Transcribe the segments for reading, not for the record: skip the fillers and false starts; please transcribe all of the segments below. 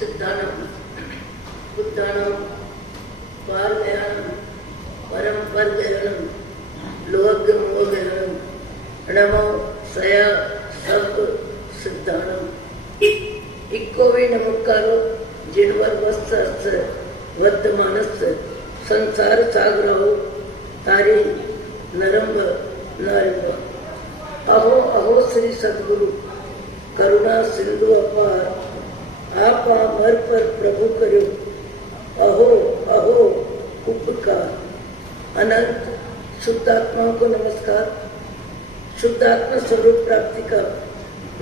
सिद्धानां बुद्धानां पारमयानं परम परगयानं लोकमोहनं नमो सया सब सिद्धानां इक्कोवे नमस्कारो जिनवर वत्स वर्तमानस संसार सागरो तारी नरम्ब नारिवा अहो अहो श्री सद्गुरु करुणा सिंधु अपार आप मर पर प्रभु करो अहो अहो उपकार। अनंत शुद्धात्माओं को नमस्कार। शुद्धात्मा स्वरूप प्राप्ति का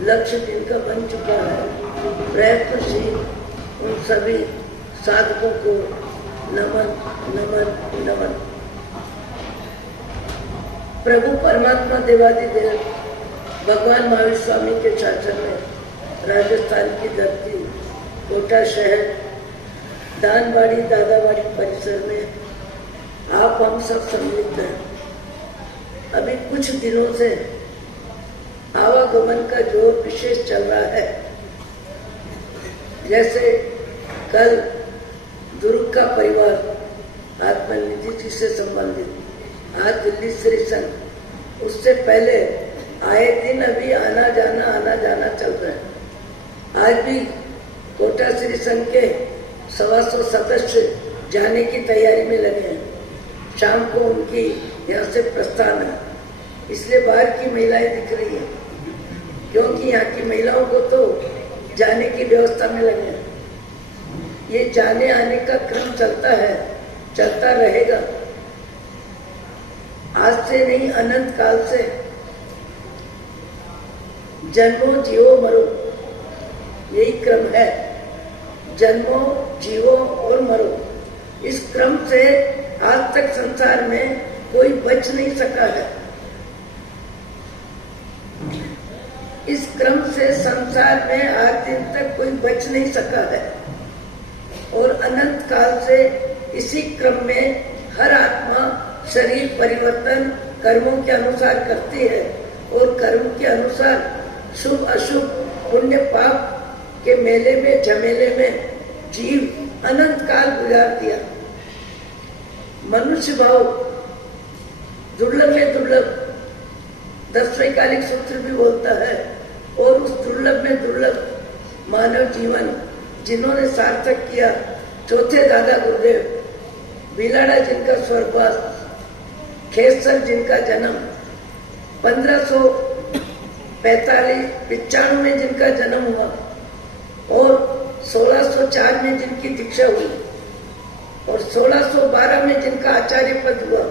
लक्ष्य जिनका बन चुका है, प्रयत्नशील उन सभी साधकों को नमन नमन नमन। प्रभु परमात्मा देवादिदेव भगवान महावीर स्वामी के शासन में राजस्थान की धरती कोटा शहर दानवाड़ी दादावाड़ी परिसर में आप हम सब सम्मिलित हैं। अभी कुछ दिनों से आवागमन का जोर विशेष चल रहा है। जैसे कल दुर्ग का परिवार आत्मनिधि जी से संबंधित, आज दिल्ली श्री संघ, उससे पहले आए दिन अभी आना जाना चल रहा है। आज भी कोटा श्री संघ के 125 सदस्य जाने की तैयारी में लगे हैं। शाम को उनकी यहाँ से प्रस्थान है, इसलिए बाहर की महिलाएं दिख रही है, क्योंकि यहाँ की महिलाओं को तो जाने की व्यवस्था में लगे हैं। ये जाने आने का क्रम चलता है, चलता रहेगा। आज से नहीं, अनंत काल से। जन्मो जीवो मरो, यही क्रम है। जन्मो जीवो और मरो, इस क्रम से आज तक संसार में कोई बच नहीं सका है। इस क्रम से संसार में आज दिन तक कोई बच नहीं सका है, और अनंत काल से इसी क्रम में हर आत्मा शरीर परिवर्तन कर्मों के अनुसार करती है, और कर्म के अनुसार शुभ अशुभ पुण्य पाप के मेले में झमेले में जीव अनंत काल गुजार दिया। मनुष्य भाव दुर्लभ में दुर्लभ 10वें कालिक सूत्र भी बोलता है, और उस दुर्लभ में दुर्लभ मानव जीवन जिन्होंने सार्थक किया, चौथे दादा गुरुदेव, बिलाड़ा जिनका स्वर्गवास, खेसर जिनका जन्म 1545-95 में जिनका जन्म हुआ, और 1604 में जिनकी दीक्षा हुई, और 1612 में जिनका आचार्य पद हुआ,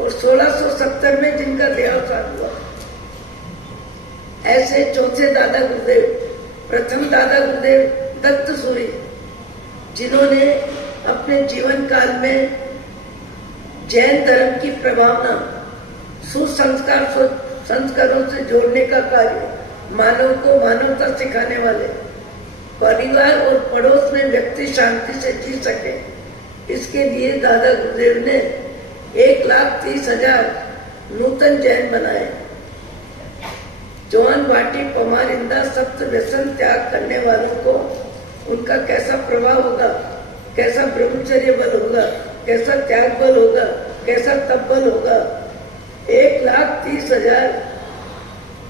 और 1670 में जिनका देहावसान हुआ। ऐसे चौथे दादा गुरुदेव, प्रथम दादा गुरुदेव दत्त सूरी, जिन्होंने अपने जीवन काल में जैन धर्म की प्रभावना सुसंस्कार संस्कारों से जोड़ने का कार्य, मानव को मानवता सिखाने वाले, परिवार और पड़ोस में व्यक्ति शांति से जी सके, इसके लिए दादा गुरुदेव ने 1,30,000 नूतन जैन बनाए। चौहान भाटी पमारिंदा सप्त व्यसन त्याग करने वालों को उनका कैसा प्रभाव होगा, कैसा ब्रह्मचर्य बल होगा, कैसा त्याग बल होगा, कैसा तप बल होगा। 1,30,000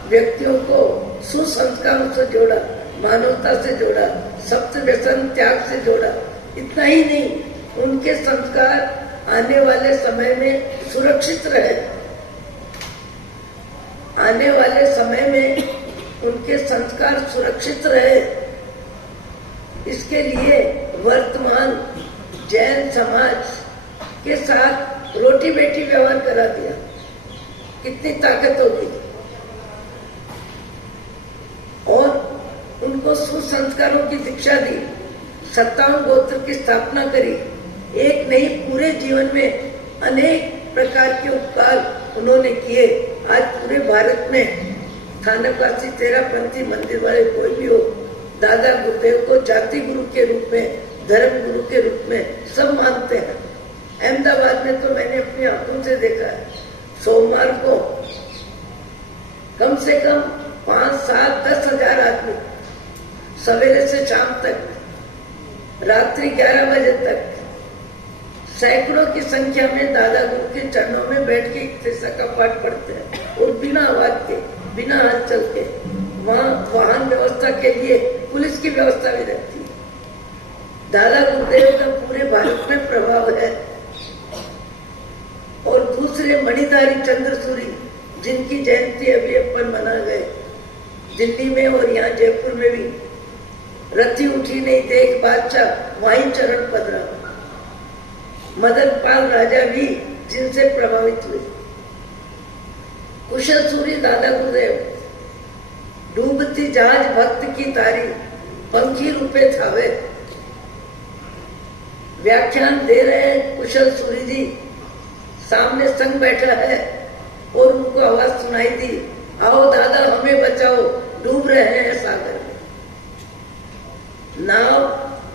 व्यक्तियों को सुसंस्कारों से जोड़ा, मानवता से जोड़ा, सप्त व्यसन त्याग से जोड़ा। इतना ही नहीं, उनके संस्कार आने वाले समय में सुरक्षित रहे। आने वाले समय में उनके संस्कार सुरक्षित रहे, इसके लिए वर्तमान जैन समाज के साथ रोटी बेटी व्यवहार करा दिया। कितनी ताकत होगी। और उनको सुसंस्कारों की दीक्षा दी, 57 गोत्र की स्थापना करी। एक नहीं, पूरे जीवन में अनेक प्रकार के उपकार उन्होंने किए। आज पूरे भारत में स्थानकवासी तेरापंथी मंदिर वाले कोई भी हो, दादा गुरुदेव को जाति गुरु के रूप में, धर्म गुरु के रूप में सब मानते हैं। अहमदाबाद में तो मैंने अपनी आंखों से देखा है, सोमवार को कम से कम 5, 7, 10 हजार आदमी सवेरे से शाम तक, रात्रि 11 बजे तक सैकड़ों की संख्या में दादा गुरु के चरणों में बैठ के इक्तेसा का पाठ पढ़ते हैं और बिना आवाज के, बिना हलचल के। वहाँ वाहन व्यवस्था के लिए पुलिस की व्यवस्था भी रहती है। दादा गुरुदेव का पूरे भारत में प्रभाव है। और दूसरे मणिधारी चंद्रसूरी जिनकी जयंती अभी अपन मना गए, दिल्ली में और यहाँ जयपुर में भी, रथी उठी नहीं देख बादशाह वहीं चरण पधरा। मदन पाल राजा भी जिनसे प्रभावित हुए। कुशल सूरी दादा गुरुदेव, डूबती जहाज भक्त की तारी, पंखी रूपे थावे, व्याख्यान दे रहे हैं कुशल सूरी जी। सामने संग बैठा है और उनको आवाज सुनाई दी, आओ दादा हमें बचाओ, डूब रहे हैं सागर में। नाव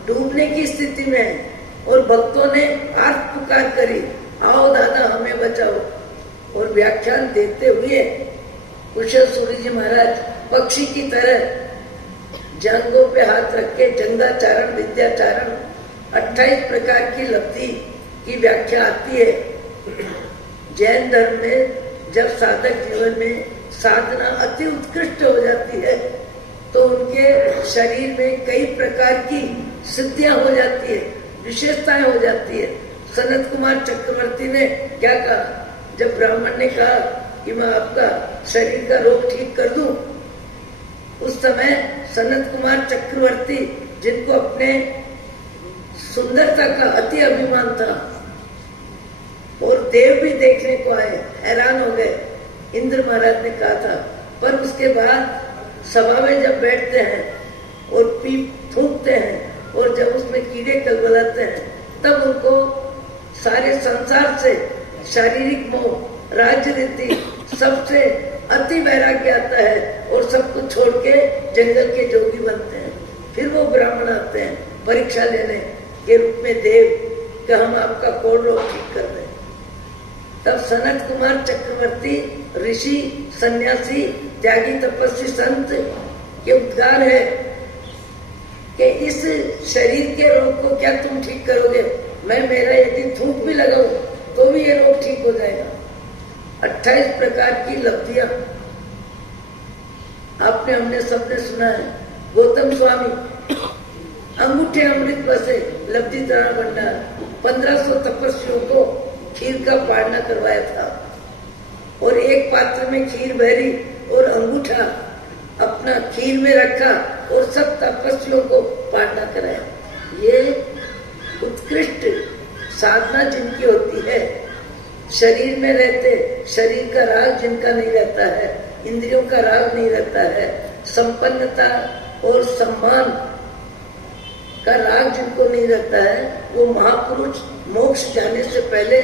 डूबने की स्थिति में है और भक्तों ने आर्त पुकार करी, आओ दादा हमें बचाओ। और व्याख्यान देते हुए कुशल सूरी जी महाराज पक्षी की तरह जांघों पे हाथ रख के जंगाचारण, विद्याचारण, 28 प्रकार की लब्धि की व्याख्या आती है। जैन धर्म में जब साधक जीवन में साधना अति उत्कृष्ट हो जाती है तो उनके शरीर में कई प्रकार की सिद्धियां हो जाती है, विशेषताएं हो जाती है। सनत कुमार चक्रवर्ती ने क्या कहा जब ब्राह्मण ने कहा कि मैं आपका शरीर का रोग ठीक कर दूं? उस समय सनत कुमार चक्रवर्ती, जिनको अपने सुंदरता का अति अभिमान था और देव भी देखने को आए, हैरान हो गए। इंद्र महाराज ने कहा था, पर उसके बाद सभा में जब बैठते हैं और पीप थूकते हैं और जब उसमें कीड़े कलबलाते हैं तब उनको सारे संसार से शारीरिक मोह, राज्य रीति सबसे अति वैराग्य आता है और सब कुछ छोड़ के जंगल के जोगी बनते हैं। फिर वो ब्राह्मण आते हैं परीक्षा लेने के रूप में देव कि हम आपका कोढ़ रोग ठीक कर दें। तब सनत कुमार चक्रवर्ती ऋषि, सन्यासी, त्यागी, तपस्वी, संत के उद्गार है कि इस शरीर के रोग को क्या तुम ठीक करोगे? मैं मेरा यदि थूक भी लगाऊं तो भी ये रोग ठीक हो जाएगा। 28 प्रकार की लब्धियां आपने, हमने सबने सुना है। गौतम स्वामी अंगूठे अमृत बसे, लब्धि तना भंडार, 1500 तपस्वियों को खीर का पाड़ना करवाया था और एक पात्र में खीर भरी और अंगूठा अपना खीर में रखा और सब तपस्वियों को पाड़ना कराया। ये उत्कृष्ट साधना जिनकी होती है, शरीर में रहते शरीर का राग जिनका नहीं रहता है, इंद्रियों का राग नहीं रहता है, संपन्नता और सम्मान का राग जिनको नहीं रहता है, वो महापुरुष मोक्ष जाने से पहले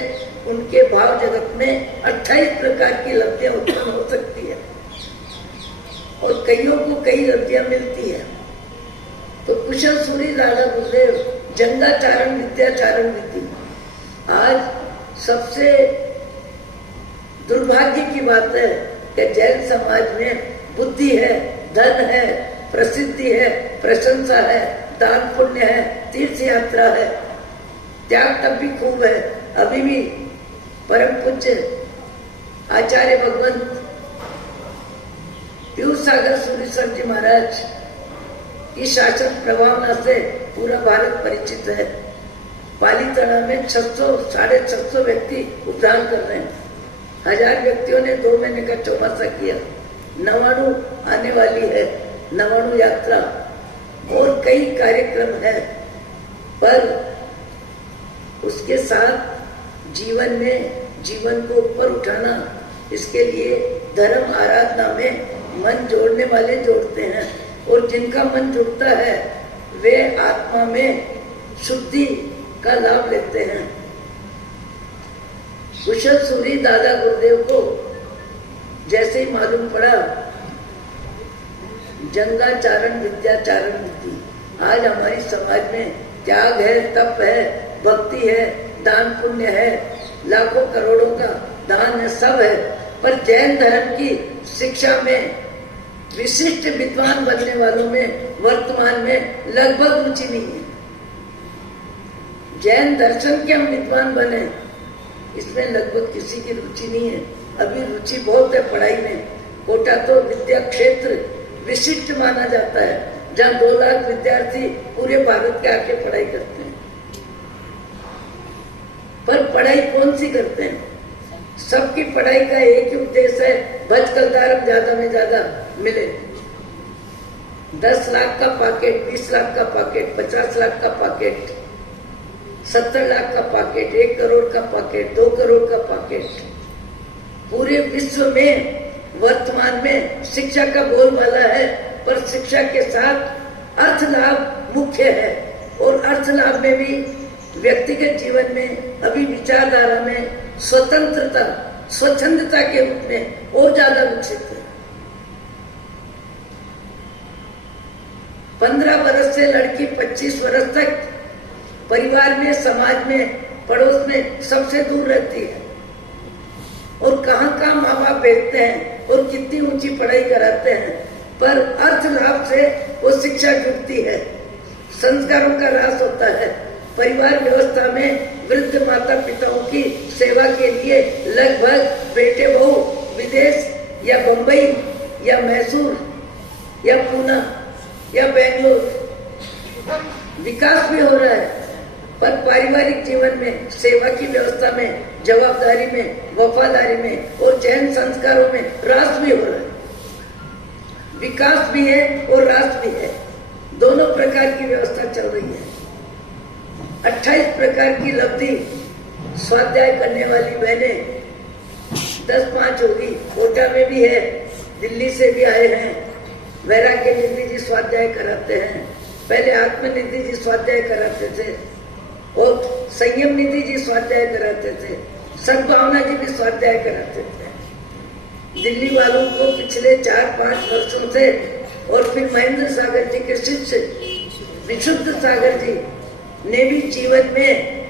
उनके भाव जगत में 28 प्रकार की लब्धियां उत्पन्न हो सकती है और कईयों को कई लब्धियां मिलती है। तो कुशल सूरी दादा गुरुदेव जंगाचारण, विद्याचारण विधि। आज सबसे दुर्भाग्य की बात है कि जैन समाज में बुद्धि है, धन है, प्रसिद्धि है, प्रशंसा है, दान पुण्य है, तीर्थ यात्रा है, त्याग तब भी खूब है। अभी भी परम पूज्य आचार्य भगवंत पीयूष सागर सूरी सर जी महाराज की शासन प्रभावना से पूरा भारत परिचित है। पालीताना में 600-650 व्यक्ति उपदान कर रहे हैं। 1000 व्यक्तियों ने 2 महीने का चौमासा किया। नवाणु आने वाली है, नवाणु यात्रा और कई कार्यक्रम है। पर उसके साथ जीवन में जीवन को ऊपर उठाना, इसके लिए धर्म आराधना में मन जोड़ने वाले जोड़ते हैं और जिनका मन जुड़ता है वे आत्मा में शुद्धि का लाभ लेते हैं। कुशल सूरी दादा गुरुदेव को जैसे ही मालूम पड़ा जंगाचारण, विद्याचारण विधि। आज हमारी समाज में त्याग है, तप है, भक्ति है, दान पुण्य है, लाखों करोड़ों का दान है, सब है, पर जैन धर्म की शिक्षा में विशिष्ट विद्वान बनने वालों में वर्तमान में लगभग रुचि नहीं है। जैन दर्शन के हम विद्वान बने, इसमें लगभग किसी की रुचि नहीं है। अभी रुचि बहुत है पढ़ाई में। कोटा तो विद्या क्षेत्र विशिष्ट माना जाता है, जहाँ 2 लाख विद्यार्थी पूरे भारत के आके पढ़ाई करते हैं। पर पढ़ाई कौन सी करते हैं? सबकी पढ़ाई का एक ही उद्देश्य है, भज कलदारम ज्यादा में ज्यादा मिले। 10 लाख का पॉकेट, 20 लाख का पॉकेट, 50 लाख का पॉकेट, 70 लाख का पॉकेट, 1 करोड़ का पॉकेट, 2 करोड़ का पॉकेट। पूरे विश्व में वर्तमान में शिक्षा का बोलबाला है, पर शिक्षा के साथ अर्थ लाभ मुख्य है। और अर्थ लाभ में भी व्यक्तिगत जीवन में अभी विचारधारा में स्वतंत्रता, स्वच्छंदता के रूप में और ज्यादा विकसित है। 15 वर्ष से लड़की 25 वर्ष तक परिवार में, समाज में, पड़ोस में सबसे दूर रहती है। और कहाँ माँ बाप भेजते हैं और कितनी ऊंची पढ़ाई कराते हैं, पर अर्थ लाभ से वो शिक्षा जुड़ती है, संस्कारों का ह्रास होता है। परिवार व्यवस्था में वृद्ध माता पिताओं की सेवा के लिए लगभग बेटे बहू विदेश या बंबई या मैसूर या पूना या बेंगलोर, विकास भी हो रहा है। पर पारिवारिक जीवन में, सेवा की व्यवस्था में, जवाबदारी में, वफादारी में और जैन संस्कारों में ह्रास भी हो रहा है। विकास भी है और ह्रास भी है, दोनों प्रकार की व्यवस्था चल रही है। 28 प्रकार की लब्धि स्वाध्याय करने वाली बहनें 10-5 होगी। कोटा में भी है, दिल्ली से भी आए हैं। वैराग्य निधि जी स्वाध्याय कराते हैं, पहले आत्मनिधि जी स्वाध्याय कराते थे और संयम निधि जी स्वाध्याय कराते थे, सद्भावना जी भी स्वाध्याय कराते थे। दिल्ली वालों को पिछले 4-5 वर्षों से, और फिर महेंद्र सागर जी के शिष्य विशुद्ध सागर जी ने भी जीवन में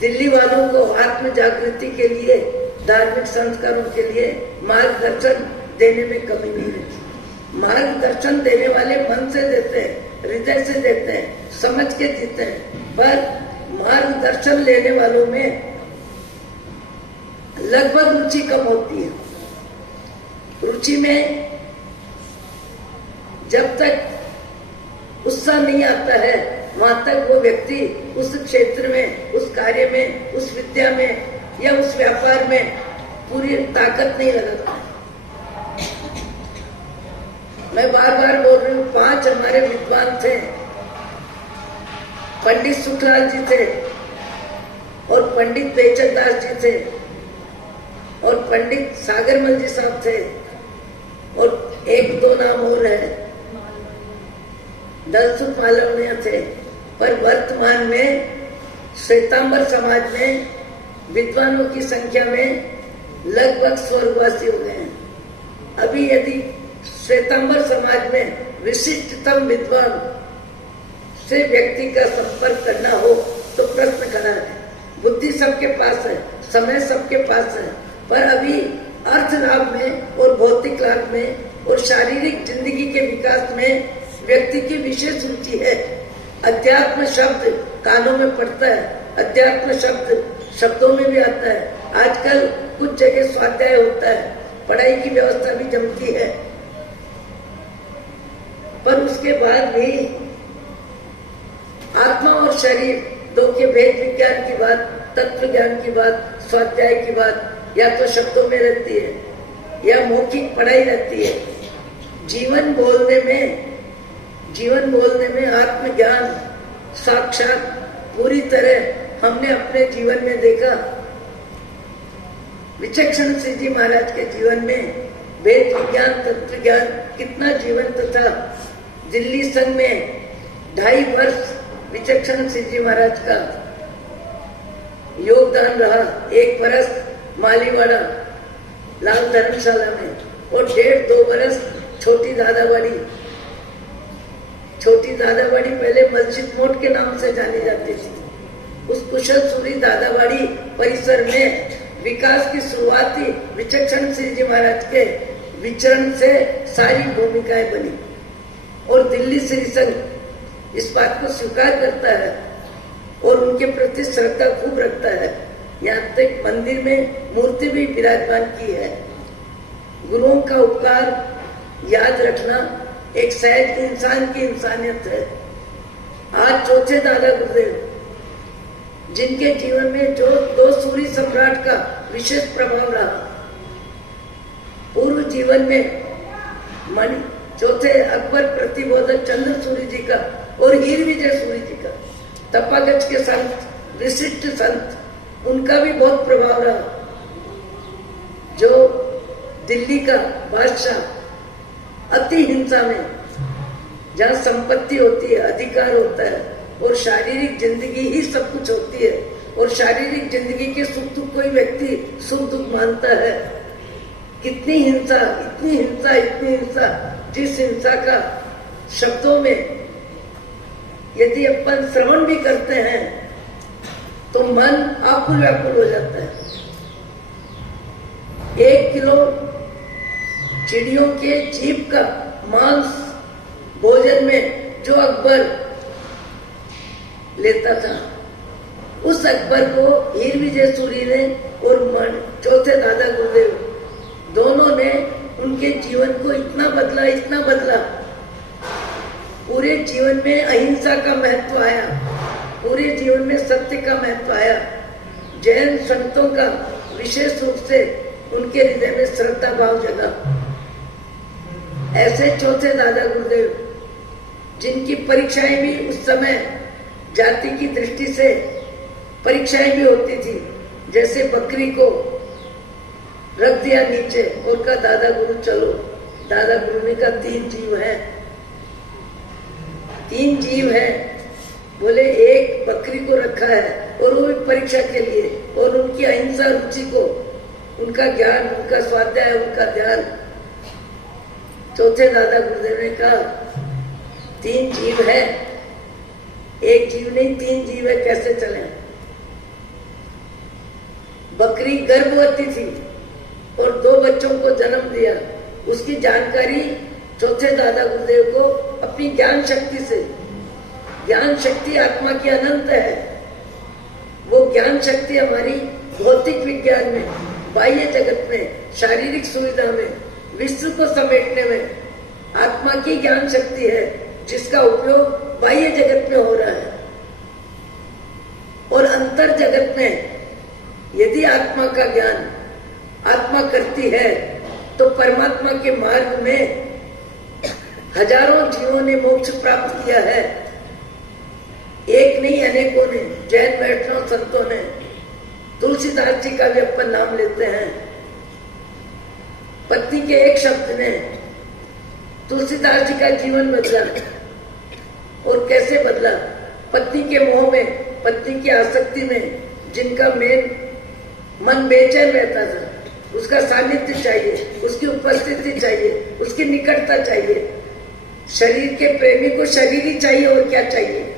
दिल्ली वालों को आत्म जागृति के लिए, धार्मिक संस्कारों के लिए मार्गदर्शन देने में कमी नहीं रहती। मार्गदर्शन देने वाले मन से देते हैं, हृदय से देते हैं, समझ के देते हैं। पर मार्गदर्शन लेने वालों में लगभग रुचि कम होती है। रुचि में जब तक उत्साह नहीं आता है, वहां तक वो व्यक्ति उस क्षेत्र में, उस कार्य में, उस विद्या में या उस व्यापार में पूरी ताकत नहीं लगाता। मैं बार बार बोल रही हूँ, 5 हमारे विद्वान थे। पंडित सुखलाल जी थे और पंडित बेचक दास जी थे और पंडित सागरमल जी साहब थे और 1-2 नाम और है, दलसुख मालवनिया थे। पर वर्तमान में श्वेतांबर समाज में विद्वानों की संख्या में लगभग स्वर्गवासी हो गए हैं। अभी यदि श्वेतांबर समाज में विशिष्टतम विद्वान से व्यक्ति का संपर्क करना हो तो प्रश्न खड़ा है। बुद्धि सबके पास है, समय सबके पास है, पर अभी अर्थ लाभ में और भौतिक लाभ में और शारीरिक जिंदगी के विकास में व्यक्ति की विशेष रुचि है। अध्यात्म शब्द कानों में पड़ता है, अध्यात्म शब्द शब्दों में भी आता है। आजकल कुछ जगह स्वाध्याय होता है, पढ़ाई की व्यवस्था भी जमती है, पर उसके बाद भी आत्मा और शरीर दो के भेद विज्ञान की बात, तत्व ज्ञान की बात, स्वाध्याय की बात या तो शब्दों में रहती है या मौखिक पढ़ाई रहती है। जीवन बोलने में आत्मज्ञान साक्षात पूरी तरह हमने अपने जीवन में देखा। विचक्षण सिंह जी महाराज के जीवन में वेद विज्ञान, तत्व ज्ञान कितना जीवंत था। दिल्ली संघ में 2.5 वर्ष विचक्षण सिंह जी महाराज का योगदान रहा। 1 वर्ष मालीवाड़ा लाल धर्मशाला में और 1.5-2 वर्ष छोटी दादावाड़ी पहले मस्जिद मोड़ के नाम से जानी जाती थी। उस कुशल सूरी दादावाड़ी परिसर में विकास की शुरुआत ही विचक्षण सिंह जी महाराज के विचरण से सारी भूमिकाएं बनी और दिल्ली श्री संघ इस बात को स्वीकार करता है और उनके प्रति श्रद्धा खूब रखता है। यहाँ तक मंदिर में मूर्ति भी विराजमान की है। गुरुओं का उपकार याद रखना एक सहज इंसान की इंसानियत है। आज चौथे दादा गुरुदेव, जिनके जीवन में जो 2 सूरी सम्राट का विशेष प्रभाव रहा, पूर्व जीवन में चौथे अकबर प्रतिबोधक चंद्र सूरी जी का और हीर विजय सूरी जी का, तपागच के संत, विशिष्ट संत, उनका भी बहुत प्रभाव रहा। जो दिल्ली का बादशाह अति हिंसा में, जहाँ संपत्ति होती है, अधिकार होता है और शारीरिक जिंदगी ही सब कुछ होती है और शारीरिक जिंदगी के सुख दुख कोई व्यक्ति सुख दुख मानता है। कितनी हिंसा, इतनी हिंसा, इतनी हिंसा, जिस हिंसा का शब्दों में यदि अपन श्रवण भी करते हैं तो मन आकुल व्याकुल हो जाता है। 1 किलो चिड़ियों के जीभ का मांस भोजन में जो अकबर लेता था, उस अकबर को हीर विजय सूरी ने और चौथे दादा गुरुदेव दोनों ने उनके जीवन को इतना बदला, इतना बदला। पूरे जीवन में अहिंसा का महत्व आया, पूरे जीवन में सत्य का महत्व आया। जैन संतों का विशेष रूप से उनके हृदय में श्रद्धा भाव जगा। ऐसे चौथे दादा गुरुदेव, जिनकी परीक्षाएं भी उस समय जाति की दृष्टि से परीक्षाएं भी होती थी। जैसे बकरी को रख दिया नीचे और कहा दादा गुरु चलो। दादा गुरु ने कहा 3 जीव हैं, 3 जीव हैं। बोले एक बकरी को रखा है और वो भी परीक्षा के लिए, और उनकी अहिंसा रुचि को, उनका ज्ञान, उनका स्वाध्याय, उनका ध्यान। चौथे दादा गुरुदेव ने कहा 3 जीव है, एक जीव नहीं 3 जीव है, कैसे चले। बकरी गर्भवती थी और 2 बच्चों को जन्म दिया। उसकी जानकारी चौथे दादा गुरुदेव को अपनी ज्ञान शक्ति से, ज्ञान शक्ति आत्मा की अनंत है। वो ज्ञान शक्ति हमारी भौतिक विज्ञान में, बाह्य जगत में, शारीरिक सुविधा में, विश्व को समेटने में आत्मा की ज्ञान शक्ति है, जिसका उपयोग बाह्य जगत में हो रहा है। और अंतर जगत में यदि आत्मा का ज्ञान आत्मा करती है तो परमात्मा के मार्ग में हजारों जीवों ने मोक्ष प्राप्त किया है। एक नहीं अनेकों ने, जैन वैष्णव संतों ने, तुलसीदास जी का भी अपन नाम लेते हैं। पत्नी के एक शब्द ने तुलसीदास जी का जीवन बदला। और कैसे बदला? पत्नी के मोह में, पत्नी की आसक्ति में, जिनका मन बेचैन रहता था, उसका सानिध्य चाहिए, उसकी उपस्थिति चाहिए, उसकी निकटता चाहिए। शरीर के प्रेमी को शरीर ही चाहिए, और क्या चाहिए।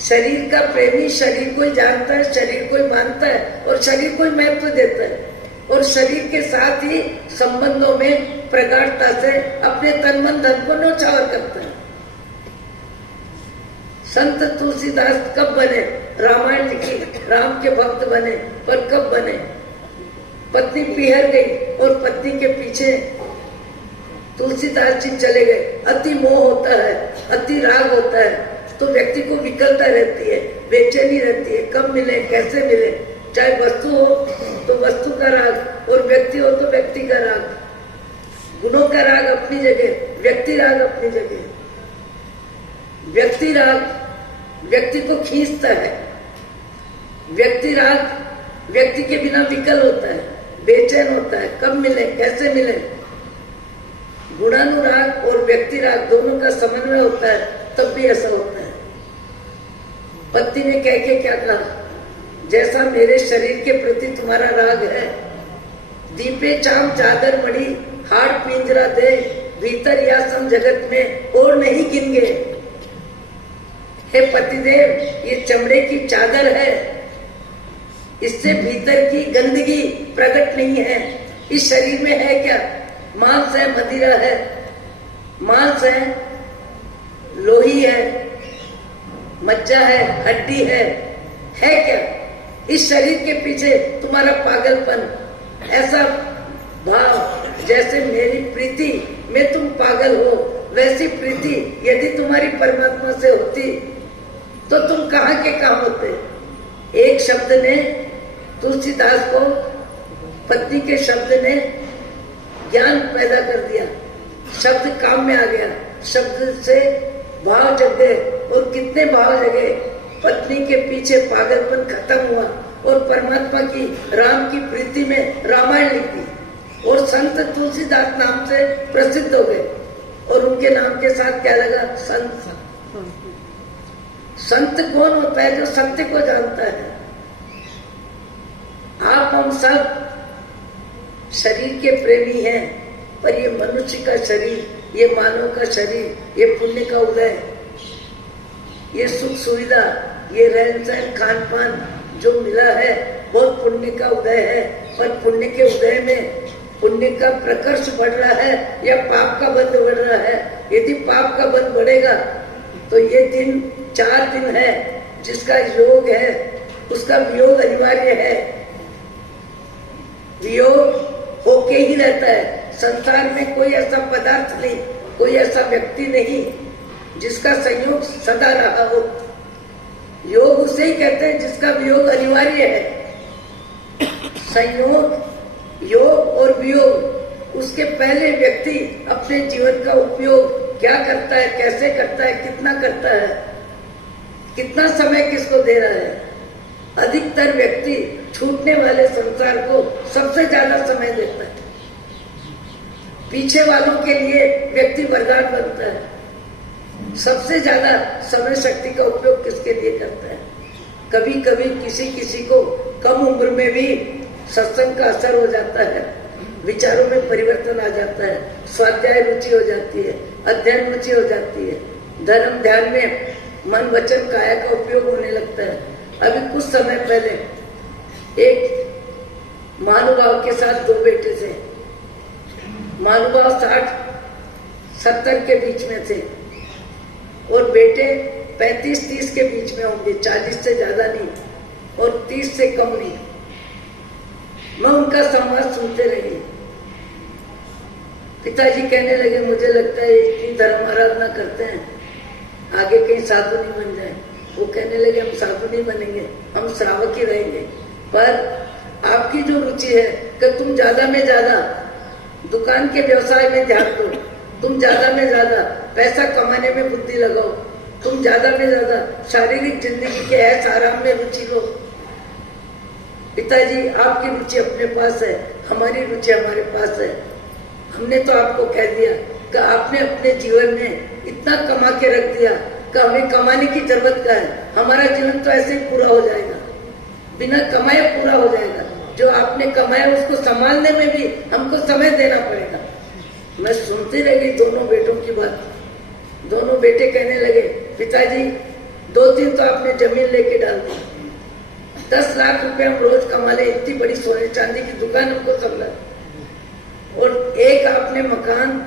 शरीर का प्रेमी शरीर को ही जानता है, शरीर को ही मानता है और शरीर को ही महत्व देता है, और शरीर के साथ ही संबंधों में प्रगाढ़ता से अपने तन मन धन को न्यौछावर करता है। संत तुलसीदास कब बने? रामायण लिखी, राम के भक्त बने, पर कब बने? पत्नी पिहर गई और पत्नी के पीछे तुलसीदास जी चले गए। अति मोह होता है, अति राग होता है, तो व्यक्ति को विकलता रहती है, बेचैनी रहती है, कब मिले, कैसे मिले। चाहे वस्तु हो तो वस्तु का राग, और व्यक्ति हो तो व्यक्ति का राग। गुणों का राग अपनी जगह, व्यक्ति राग अपनी जगह। व्यक्ति राग व्यक्ति को खींचता है, व्यक्ति राग व्यक्ति के बिना विकल होता है, बेचैन होता है, कब मिले, कैसे मिले। गुणानुराग और व्यक्ति राग दोनों का समन्वय होता है, तब भी ऐसा होता है। पत्नी ने कह के क्या कहा? जैसा मेरे शरीर के प्रति तुम्हारा राग है, दीपे चाम चादर मणि हाड़ पिंजरा दे, भीतर या सम जगत में और नहीं गिनगे। हे पतिदेव, ये चमड़े की चादर है, इससे भीतर की गंदगी प्रकट नहीं है, इस शरीर में है क्या? मांस है, मदिरा है, मांस है, लोही है, मज्जा है, हड्डी है क्या? इस शरीर के पीछे तुम्हारा पागलपन, ऐसा भाव जैसे मेरी प्रीति में तुम पागल हो, वैसी प्रीति यदि तुम्हारी परमात्मा से होती तो तुम कहाँ के काम होते। एक शब्द ने तुलसीदास को, पत्नी के शब्द ने ज्ञान पैदा कर दिया, शब्द काम में आ गया, शब्द से भाव जग गए, और कितने भाव जगे। पत्नी के पीछे पागलपन खत्म हुआ और परमात्मा की, राम की प्रीति में रामायण लिख दी और संत तुलसीदास नाम से प्रसिद्ध हो गए। और उनके नाम के साथ क्या लगा? संत। संत कौन होता है? जो सत्य को जानता है। आप हम सब शरीर के प्रेमी हैं, पर ये मनुष्य का शरीर, ये मानव का शरीर, ये पुण्य का उदय, ये सुख सुविधा, ये रहन सहन खान पान जो मिला है, बहुत पुण्य का उदय है। पर पुण्य के उदय में पुण्य का प्रकर्ष बढ़ रहा है या पाप का बंध बढ़ रहा है? यदि पाप का बंध बढ़ेगा तो ये दिन 4 दिन है जिसका योग है, उसका वियोग अनिवार्य है। वियोग होके ही रहता है। संसार में कोई ऐसा पदार्थ नहीं, कोई ऐसा व्यक्ति नहीं जिसका संयोग सदा रहा हो। योग उसे ही कहते हैं जिसका वियोग अनिवार्य है। संयोग, योग और वियोग, उसके पहले व्यक्ति अपने जीवन का उपयोग क्या करता है, कैसे करता है, कितना करता है, कितना समय किसको दे रहा है। अधिकतर व्यक्ति छूटने वाले संसार को सबसे ज्यादा समय देता है। पीछे वालों के लिए व्यक्ति वरदान बनता है। सबसे ज्यादा समय शक्ति का उपयोग किसके लिए करता है? कभी कभी किसी को कम उम्र में भी सत्संग का असर हो जाता है, विचारों में परिवर्तन आ जाता है, स्वाध्याय रुचि हो जाती है, अध्ययन रुचि हो जाती है, धर्म ध्यान में मन वचन काया का उपयोग होने लगता है। अभी कुछ समय पहले एक महानुभाव के साथ 2 बेटे थे। महानुभाव 60-70 के बीच में थे और बेटे 35-30 के बीच में होंगे, 40 से ज्यादा नहीं और 30 से कम नहीं। मैं उनका संवाद सुनते रही। पिताजी कहने लगे, मुझे लगता है इतनी धर्म आराधना करते हैं, आगे कहीं साधु नहीं बन जाए। वो कहने लगे, हम साधु नहीं बनेंगे, हम श्रावक ही रहेंगे। पर आपकी जो रुचि है कि तुम ज्यादा में ज्यादा दुकान के व्यवसाय में ध्यान दो, तुम ज्यादा में ज्यादा पैसा कमाने में बुद्धि लगाओ, तुम ज्यादा में ज्यादा शारीरिक जिंदगी के ऐश आराम में रुचि लो। पिताजी आपकी रुचि अपने पास है, हमारी रुचि हमारे पास है। हमने तो आपको कह दिया कि आपने अपने जीवन में इतना कमा के रख दिया कि हमें कमाने की जरूरत क्या है। हमारा जीवन तो ऐसे ही पूरा हो जाएगा, बिना कमाए पूरा हो जाएगा। जो आपने कमाया उसको संभालने में भी हमको समय देना पड़ेगा। मैं सुनती रही दोनों बेटों की बात। दोनों बेटे कहने लगे, पिताजी 2-3 तो आपने जमीन लेके डाल दी, 10 लाख रुपए हम रोज कमा ले, इतनी बड़ी सोने चांदी की दुकान हमको संभला, और एक आपने मकान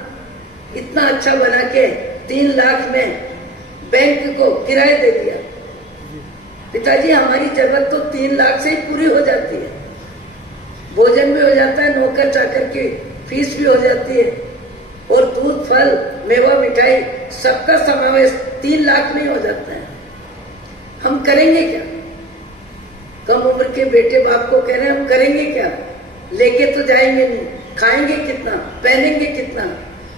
इतना अच्छा बना के 3 लाख में बैंक को किराए दे दिया। पिताजी हमारी जरूरत तो 3 लाख से ही पूरी हो जाती है, भोजन भी हो जाता है, नौकर चाकर की फीस भी हो जाती है, और दूध फल मेवा मिठाई सबका समावेश 3 लाख में हो जाता है। हम करेंगे क्या? कम उम्र के बेटे बाप को कह रहे हैं, हम करेंगे क्या? लेके तो जाएंगे नहीं, खाएंगे कितना, पहनेंगे कितना,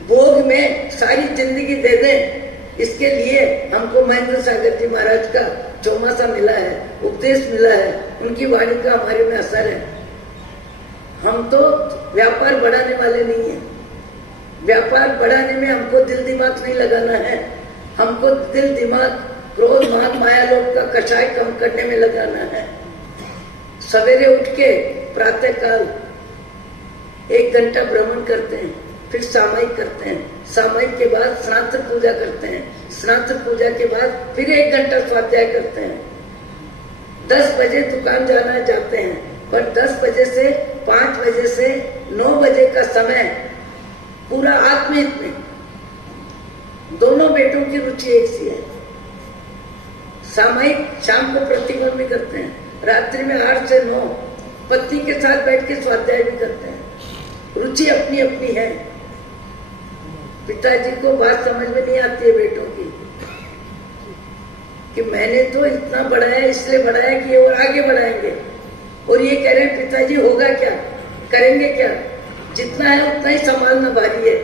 भोग में सारी जिंदगी दे दें। इसके लिए हमको महेंद्र सागर जी महाराज का चौमासा मिला है, उपदेश मिला है, उनकी वाणी का हमारे में असर है। हम तो व्यापार बढ़ाने वाले नहीं है। व्यापार बढ़ाने में हमको दिल दिमाग नहीं लगाना है, हमको दिल दिमाग क्रोध मान माया लोभ का कषाय कम करने में लगाना है। सवेरे उठ के प्रातः काल 1 घंटा भ्रमण करते हैं, फिर सामायिक करते हैं, सामायिक के बाद स्नातक पूजा करते हैं, स्नातक पूजा के बाद फिर 1 घंटा स्वाध्याय करते हैं। 10 बजे दुकान जाना जाते हैं, पर 10 बजे से 5 बजे से 9 बजे का समय पूरा आत्महित में। दोनों बेटों की रुचि एक सी है। सामयिक शाम को प्रतिबंध भी करते हैं, रात्रि में 8 से 9 पत्नी के साथ बैठ के स्वाध्याय भी करते हैं। रुचि अपनी अपनी है। पिताजी को बात समझ में नहीं आती है बेटों की कि मैंने तो इतना बढ़ाया, इसलिए बढ़ाया कि और आगे बढ़ाएंगे, और ये कह रहे हैं पिताजी होगा क्या, करेंगे क्या, जितना है उतना ही संभालना भारी है।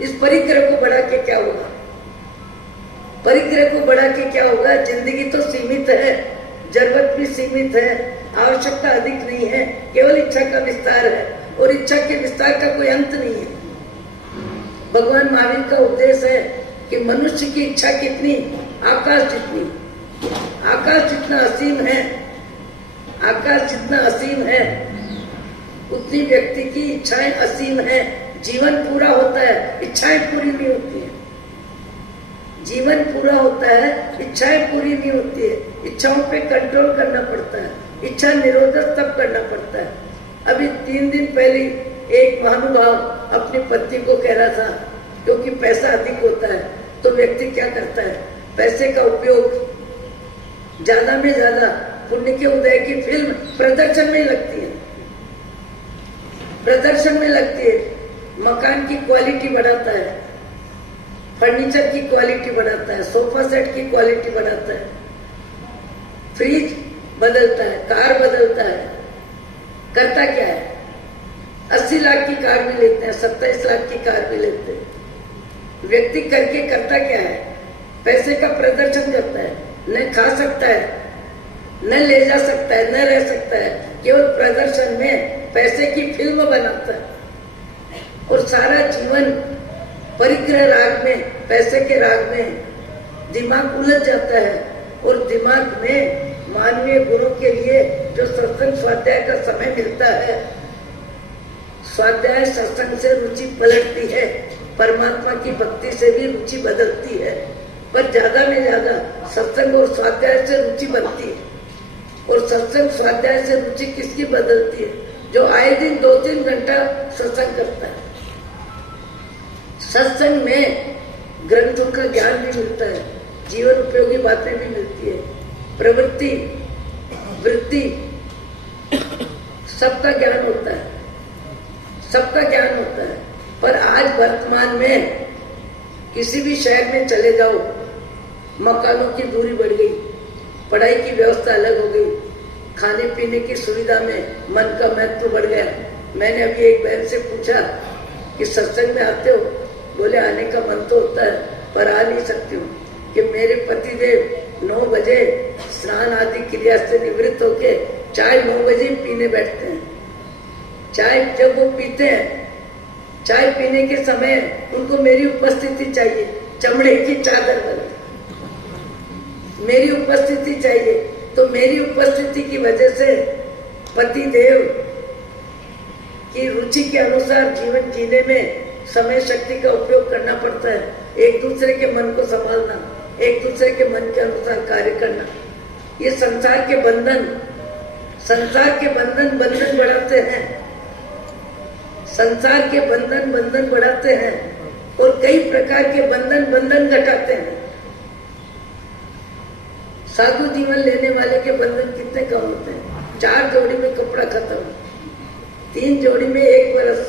इस परिग्रह को बढ़ा के क्या होगा? परिग्रह को बढ़ा के क्या होगा? जिंदगी तो सीमित है, जरूरत भी सीमित है, आवश्यकता अधिक नहीं है, केवल इच्छा का विस्तार है, और इच्छा के विस्तार का कोई अंत नहीं है। भगवान महावीर का उपदेश है कि मनुष्य की इच्छा कितनी, आकाश जितनी। आकाश जितना असीम है, आकाश जितना असीम है, उतनी व्यक्ति की इच्छाएं असीम है। जीवन पूरा होता है, इच्छाएं पूरी नहीं होती है। जीवन पूरा होता है, इच्छाएं पूरी नहीं होती है। इच्छाओं पे कंट्रोल करना पड़ता है, इच्छा निरोधक तब करना पड़ता है। अभी 3 दिन पहले एक महानुभाव अपनी पत्नी को कह रहा था, क्योंकि पैसा अधिक होता है तो व्यक्ति क्या करता है, पैसे का उपयोग ज्यादा में ज्यादा पुण्य के उदय की फिल्म प्रदर्शन में लगती है, प्रदर्शन में लगती है। मकान की क्वालिटी बढ़ाता है, फर्नीचर की क्वालिटी बढ़ाता है, सोफा सेट की क्वालिटी बढ़ाता है, फ्रिज बदलता है, कार बदलता है। करता क्या है? 80 लाख की कार भी लेते हैं, 27 लाख की कार भी लेते हैं। व्यक्ति करके करता क्या है? पैसे का प्रदर्शन करता है। न खा सकता है, न ले जा सकता है, न रह सकता है, केवल प्रदर्शन में पैसे की फिल्म बनाता है। और सारा जीवन परिग्रह राग में, पैसे के राग में दिमाग उलझ जाता है। और दिमाग में मानवीय गुणों के लिए जो सत्संग स्वाध्याय का समय मिलता है, स्वाध्याय सत्संग से रुचि पलटती है, परमात्मा की भक्ति से भी रुचि बदलती है। पर ज्यादा में ज्यादा सत्संग और स्वाध्याय से रुचि बनती है। और सत्संग स्वाध्याय से रुचि किसकी बदलती है? जो आए दिन 2-3 घंटा सत्संग करता है। सत्संग में ग्रंथों का ज्ञान भी मिलता है, जीवन उपयोगी बातें भी मिलती है, प्रवृत्ति वृत्ति सबका ज्ञान होता है, सबका ज्ञान होता है। पर आज वर्तमान में किसी भी शहर में चले जाओ, मकानों की दूरी बढ़ गई, पढ़ाई की व्यवस्था अलग हो गई, खाने पीने की सुविधा में मन का महत्व बढ़ गया। मैंने अभी एक बहन से पूछा कि सत्संग में आते हो? बोले आने का मन तो होता है पर आ नहीं सकती हूँ, कि मेरे पतिदेव 9 बजे स्नान आदि क्रिया से निवृत्त होके चाय 9 बजे पीने बैठते हैं। चाय जब वो पीते हैं, चाय पीने के समय उनको मेरी उपस्थिति चाहिए, चमड़े की चादर बनी मेरी उपस्थिति चाहिए। तो मेरी उपस्थिति की वजह से पतिदेव की रुचि के अनुसार जीवन जीने में समय शक्ति का उपयोग करना पड़ता है। एक दूसरे के मन को संभालना, एक दूसरे के मन के अनुसार कार्य करना, ये संसार के बंधन बंधन बढ़ाते हैं। संसार के बंधन बढ़ाते हैं और कई प्रकार के बंधन घटाते हैं। साधु जीवन लेने वाले के बंधन कितने कम होते हैं? 4 जोड़ी में कपड़ा खत्म, 3 जोड़ी में 1 बरस।